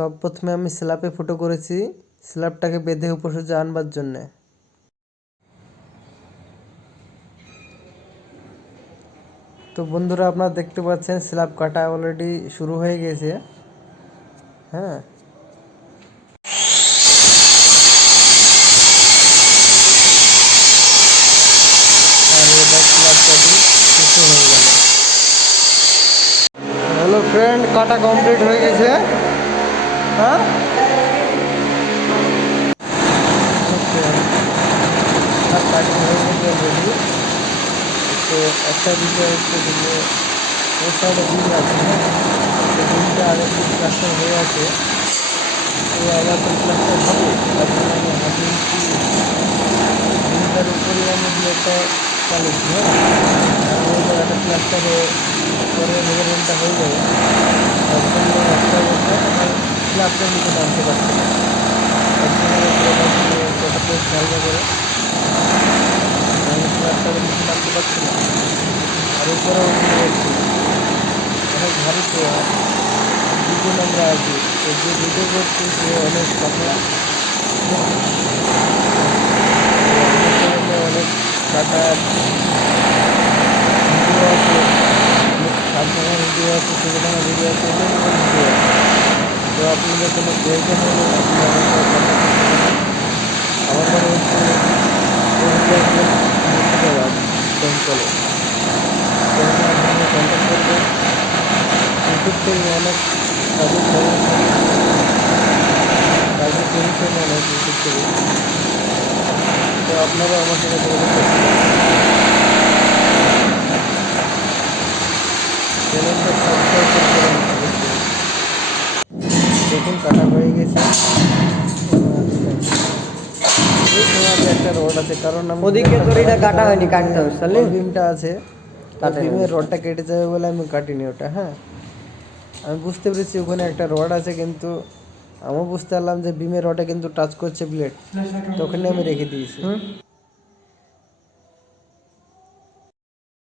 সব প্রথমে আমি স্ল্যাবে ফুটো করেছি, স্ল্যাবটাকে বেঁধে উপর সোজা আনবার জন্যে। তো বন্ধুরা আপনারা দেখতে পাচ্ছেন স্ল্যাব কাটা অলরেডি শুরু হয়ে গেছে। হ্যাঁ, আর এবার স্ল্যাবটা শেষ হয়ে গেল। হ্যালো ফ্রেন্ড, কাটা কমপ্লিট হয়ে গেছে। হ্যাঁ, কাটিং হয়ে গেছে অলরেডি। তো একটা বিষয় হচ্ছে যে ওর সাইডে বিম আছে, হ্যাঁ, তো বিমটা আগে একটু প্লাস্টার হয়ে আছে। তো আবার তো প্লাস্টার হবে, তার জন্য আমি হাফ ইঞ্চি বিমটার উপরে আমি একটা চালিয়েছি। হ্যাঁ, আর ওই জায়গাটা প্লাস্টারে পরে মেজারমেন্টটা হয়ে যাবে। তার জন্য একটা বলতে আমার স্ল্যাবটার নিচে নামতে পারছি না। তার জন্য কটা পেজ ঢালবে করে আমি স্ল্যাবটার নিচে নামতে পারছি না। আর উপরে অনেক ভারী তো, দুজন আমরা আছি। তো যে ভিডিও করছি সে অনেক কথা, অনেক কাটা ভিডিও আছে, অনেক সাবধানের ভিডিও আছে, সুবিধানের ভিডিও আছে, অনেক ভিডিও আছে। তো আপনাদের কোনো প্রয়োজন হলে আপনারা আমার বাড়ি হচ্ছে মুর্শিদাবাদ বেঙ্গলে। সেখানে আপনারা কন্ট্যাক্ট করবেন। ইউটিউব থেকে অনেক কাজের সলিউশন অনেক ইউটিউব থেকে। তো আপনারা আমার সাথে যোগাযোগ করতে পারেন। চ্যানেলটা সাবস্ক্রাইব করতে পারেন। দেখুন কাটা হয়ে গেছে। এই সময় একটা রড আছে, কারণ আমি ওদিকে তোর এটা কাটা হয়নি, কাটতে হবে তাহলে বিমটা আছে, বিমের রডটা কেটে যাবে বলে আমি কাটিনি ওটা। হ্যাঁ, আমি বুঝতে পেরেছি ওখানে একটা রড আছে, কিন্তু আমি বুঝতে পারলাম যে বিমের রডে কিন্তু টাচ করছে ব্লেড, তখনই আমি রেখে দিয়েছি।